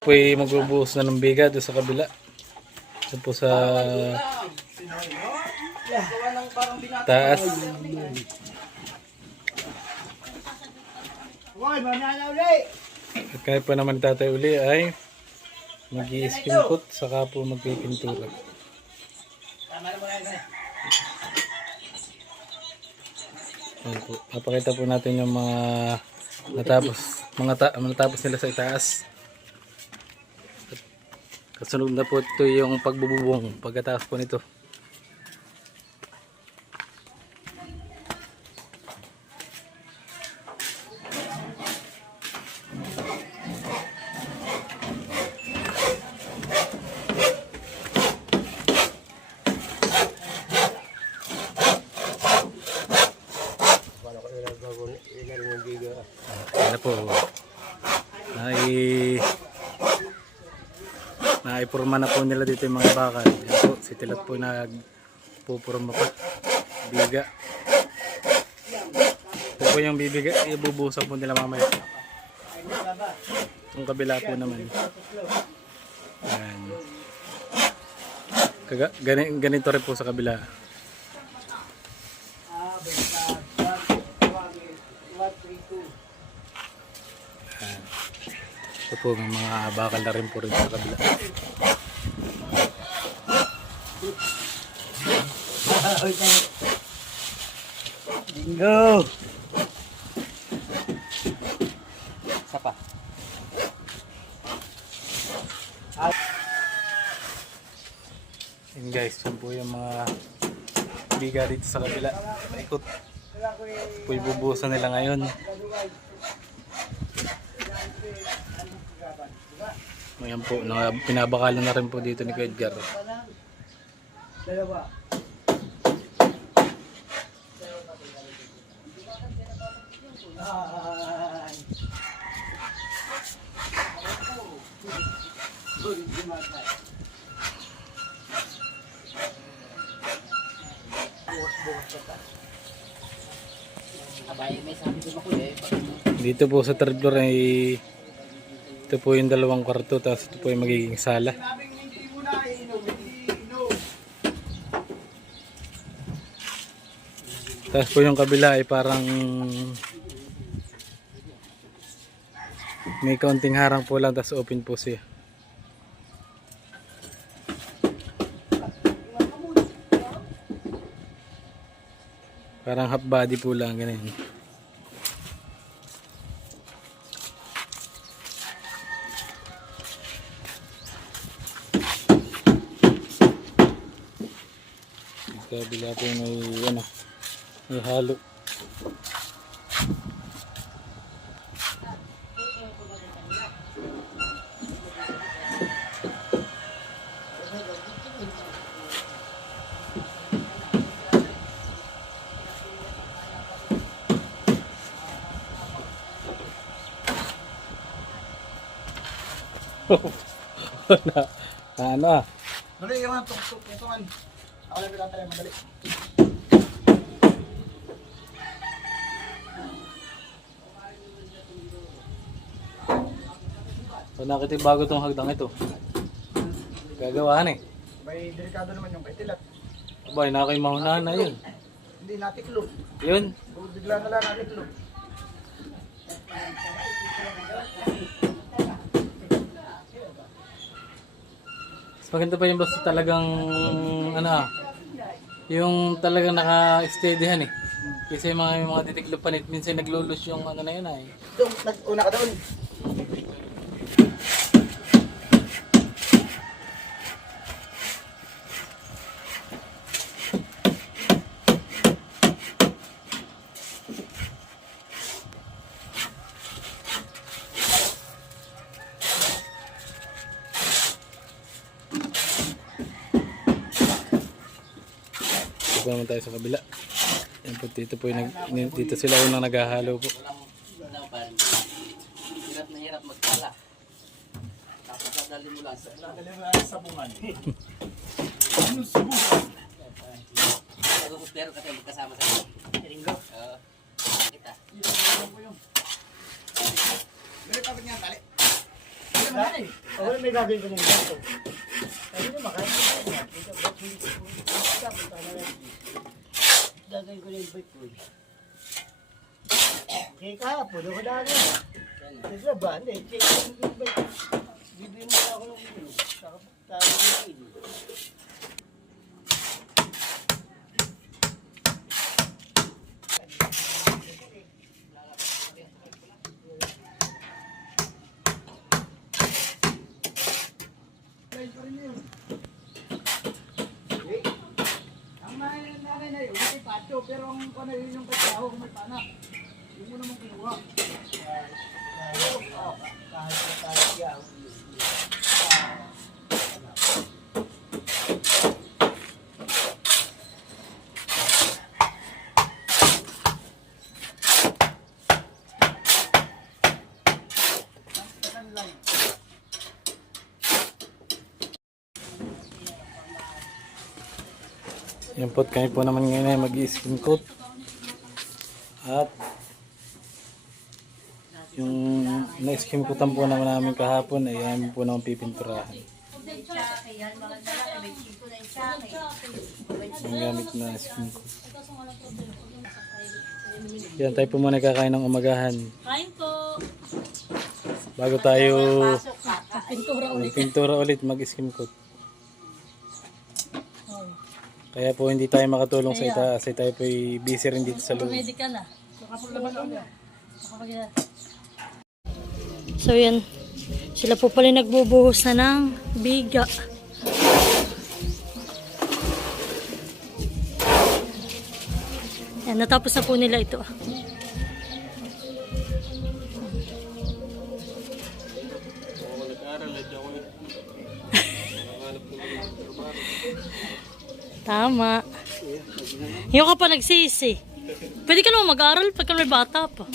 Po ay magbubuhos na ng biga doon sa kabila. Ito po sa taas. At kahit pa naman tatay uli ay mag-i-skin coat saka po magpipintura. Ayan po. Papakita po natin yung mga natapos nila sa itaas. Kasunod na po ito yung pagbububong pagkatapos po nito. Ano po, naipurma na po nila dito yung mga bakal. Yan po, si Tilat po nagpupurma pa biga. Ito po yung bibiga, ibubuhusan po nila mamaya. Yung kabila po naman. Yan. Ganito rin po sa kabila. Ito po, may mga bakal na rin po rin sa kabila. Bingo! Sapa. Yan guys, yun po yung mga biga dito sa kabila. Ikot. Ito po yung bubuhusan nila ngayon. Ayan po, pinabakalan na rin po dito ni Edgar. Dito po sa third floor ay ito po yung dalawang kwarto, tapos ito po yung magiging sala. Tapos po yung kabila ay parang may kaunting harang po lang, tapos open po siya. Parang half body po lang, ganyan. Kabila po may halo. Ano ah? Dali, yung tuk-tukan. Ako lang pinatay, madali. So nakita yung bago itong hagdang ito. Gagawaan eh. May delikado naman yung kay Tilat. Abay, nakakaimahunahan na yun. Hindi natiklo. Yun. Bigla na lang natiklo. Maganda pa yung basta talagang yung talagang naka-steadyhan eh. Kasi yung mga titiklo panit minsan naglulus yung na yun ay. Doon, una ka doon. Ito po naman tayo sa kabila. Yan po, dito po dito sila unang naghahalo po. Hirap na hirap magpala. Tapos dadalhin mo lang sa Sabungan. Anong sabungan? Pero kasi magkasama sa iyo. Ringo. Kita. Dali, kapit nga, dali. Ako may gagawin ko ng ganito. Sabi niya, makain ko na. Gagawin ko ng bike ko. Okay ka, puno ko na ako. Sa ba? Hindi, check ko yung bike. Bibili mo ako ng ano. Saka yung pero ang pana yun yung katao kung may pana. Hindi mo naman kinuha. Kahit yan. Yan po, kami po naman ngayon ay mag-i-skin coat. At yung na-skin coatan po naman namin kahapon ay amin po naman pipinturahan. Yung gamit na skin coat. Yan, tayo po muna kakain ng umagahan. Kain po. Bago tayo Pintura ulit. magpintura ulit, mag-skin coat. Kaya po hindi tayo makatulong sa itaas kasi tayo po ay busy rin dito sa loob. Medical ah. So yan. Sila po pala nagbubuhos na ng biga. Yan, natapos na po nila ito. Tama. Yung ka pa nagsisi. Pwede ka naman mag-aaral pagka may bata pa.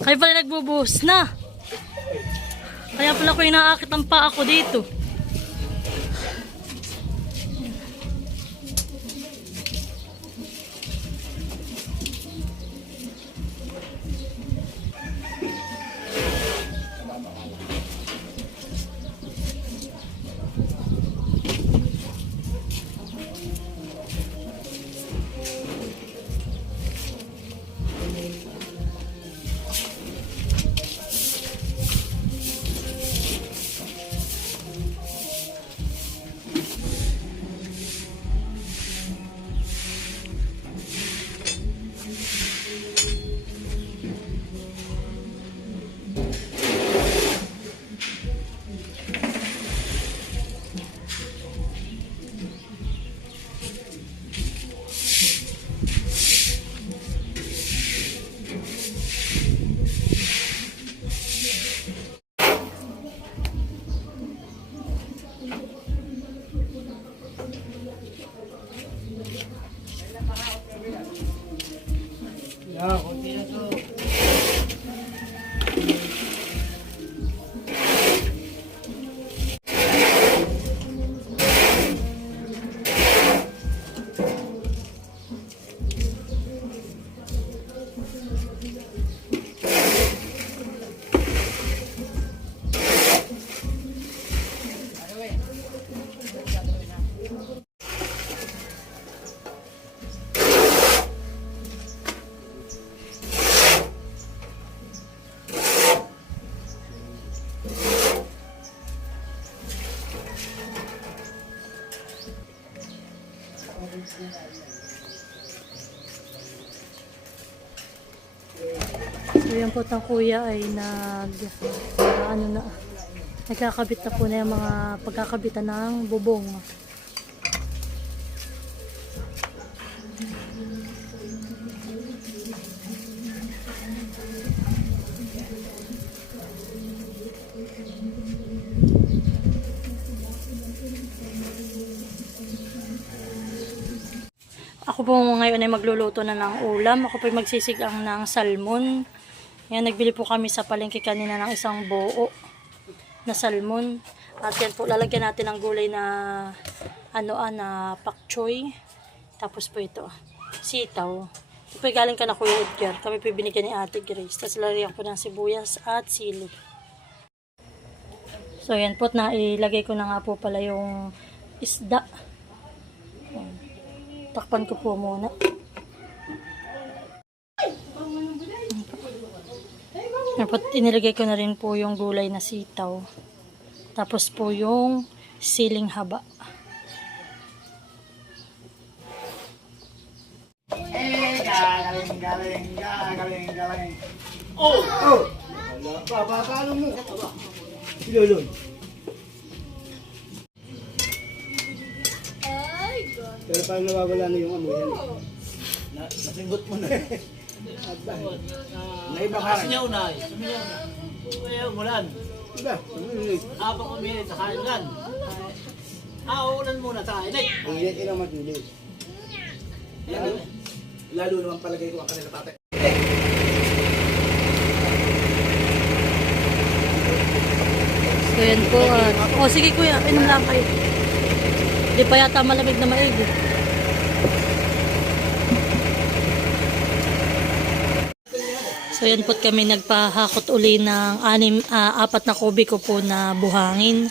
Kaya pala nagbubuhos na. Kaya pala ko inaakit ang paa ko dito. So yan po tang kuya ay nagkakabit na po na yung mga pagkakabitan ng bubong. Ako po ngayon ay magluluto na ng ulam. Ako po ay magsisigang ng salmon. Yan, nagbili po kami sa palengke kanina ng isang buo na salmon. At yan po, lalagyan natin ng gulay na pak choy. Tapos po ito, sitaw. Ito po galing ka na Kuya Edgar. Kami po binigyan ni Ate Grace. Tapos lagyan ko ng sibuyas at sili. So yan po, nailagay ko na nga po pala yung isda. Yan. Takpan ko po muna. Yan po, inilagay ko na rin po yung gulay na sitaw. Tapos po yung siling haba. Galing. Oh! Paano mo? Silulun. Pero parang nawawala na yung amoy yan. Nasimbot mo na. Naiba ka rin. Sinyaw na. Ayaw mulan. Diba? Apat ko minit sa kailan. Uulan muna sa kainit. Ang ilan ilang matuloy. Lalo naman palagay ko ang kanila tatay. So yan po. Sige kuya, inom lang kayo. Hindi pa yata malamig na maigi. So yan po kami nagpahakot uli ng 4 na kubiko po na buhangin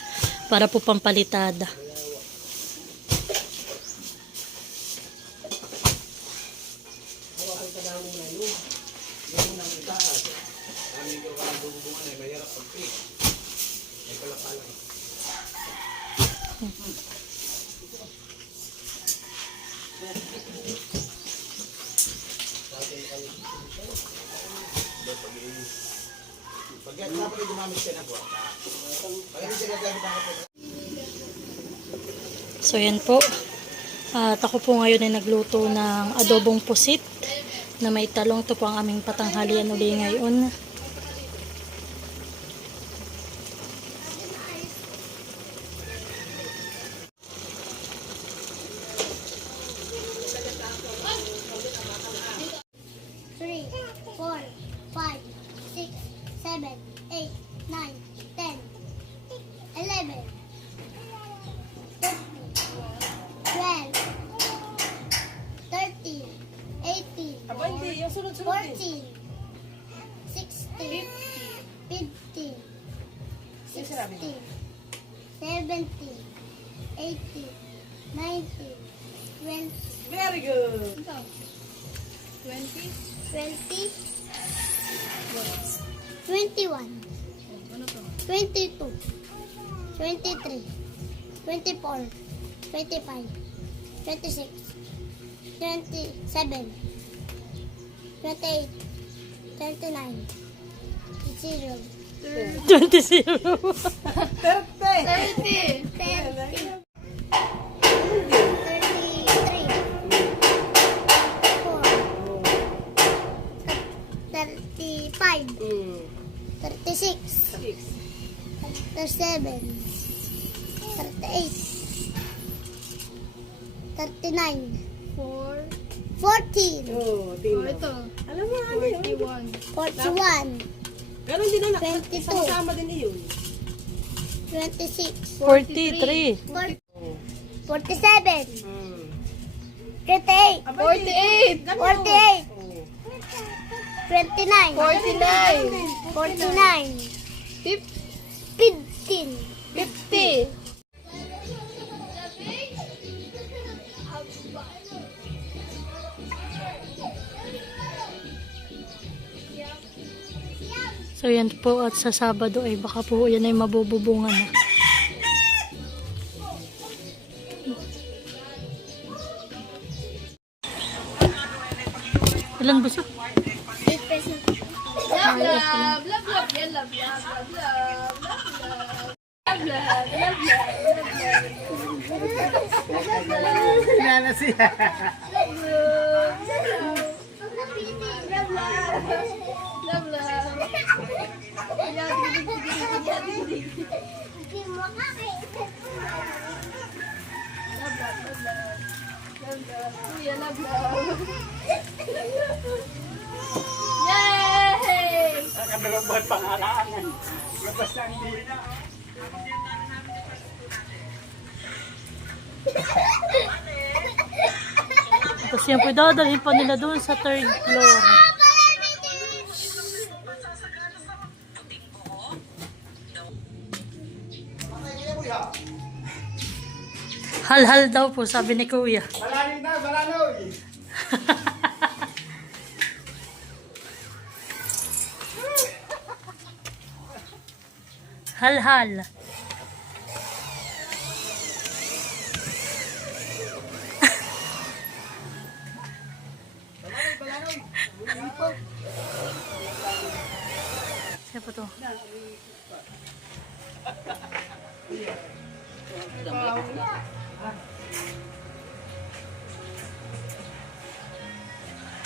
para po pampalitad. So yan po. At ako po ngayon ay nagluto ng adobong pusit na may talong. Ito po ang aming patanghalian uli ngayon. Three, 4, 5, 6, 7, 8, 9, 10, 11, 12, 13, 18, 14, 16, 15, 16, 17, 18, 19, 20. Very good. 20, 21, 22, 23, 24, 25, 26, 27, 28, 29, 0, 20-0. 30, 33, 35, 36, 37, 38, 39, 14, Oh, ito. Alam mo, ano yun? 41, Ganon din anak. 22. Sama din iyon. 26, 43. 47, Hmm. 38, 48. 48, 29, 49. 49, 15, 50. So yan po, at sa Sabado ay baka po yan ay mabububungan na. Ilan ba siya? Nana siya. Nakadalawang buhat pangalaan. Labas na hindi na. Tapos yan po, dadalhin pa nila doon sa 3rd floor. Hal-hal daw po, sabi ni Kuya. Malalim na, malanoy. Hal-hal. Siapa to?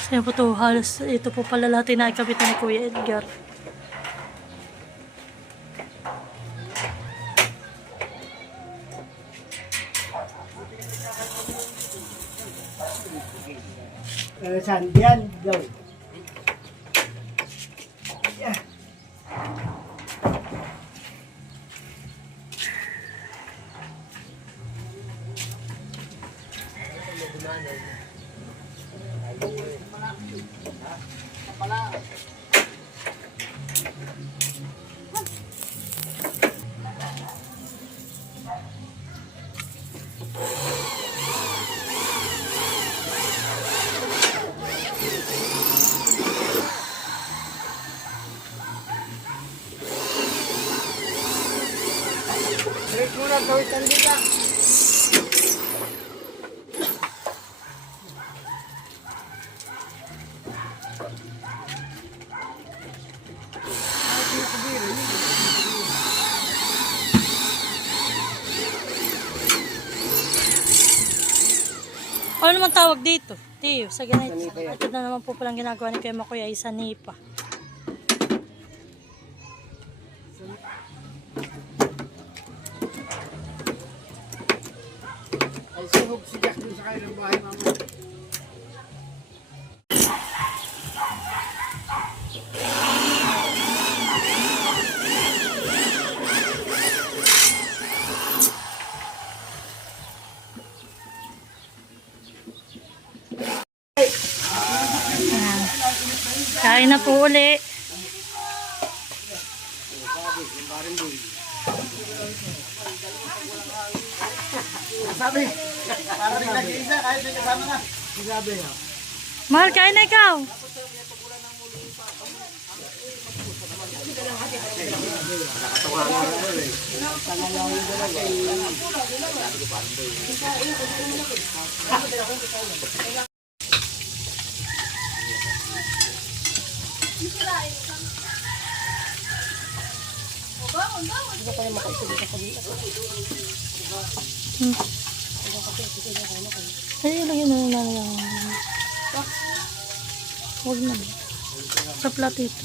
Siapa to? Halos ito po pala lahat tinakabit ni Kuya Edgar. Saan? Diyan, daw. Yeah. Break muna, gawin kandila. Ano naman tawag dito? Tiyo, sa ganito. Ito na naman po palang ginagawa ni Kuya Makoy ay sanipa. Ay, suhog si Jack dun sa kayo ng bahay, mama. Kain na po uli. Sabi, para rin nag-iisa, kahit may kasama na. Sabi na. Mahal, kain na ikaw. Ay, lagyan na lang yung... Huwag na. Sa platito.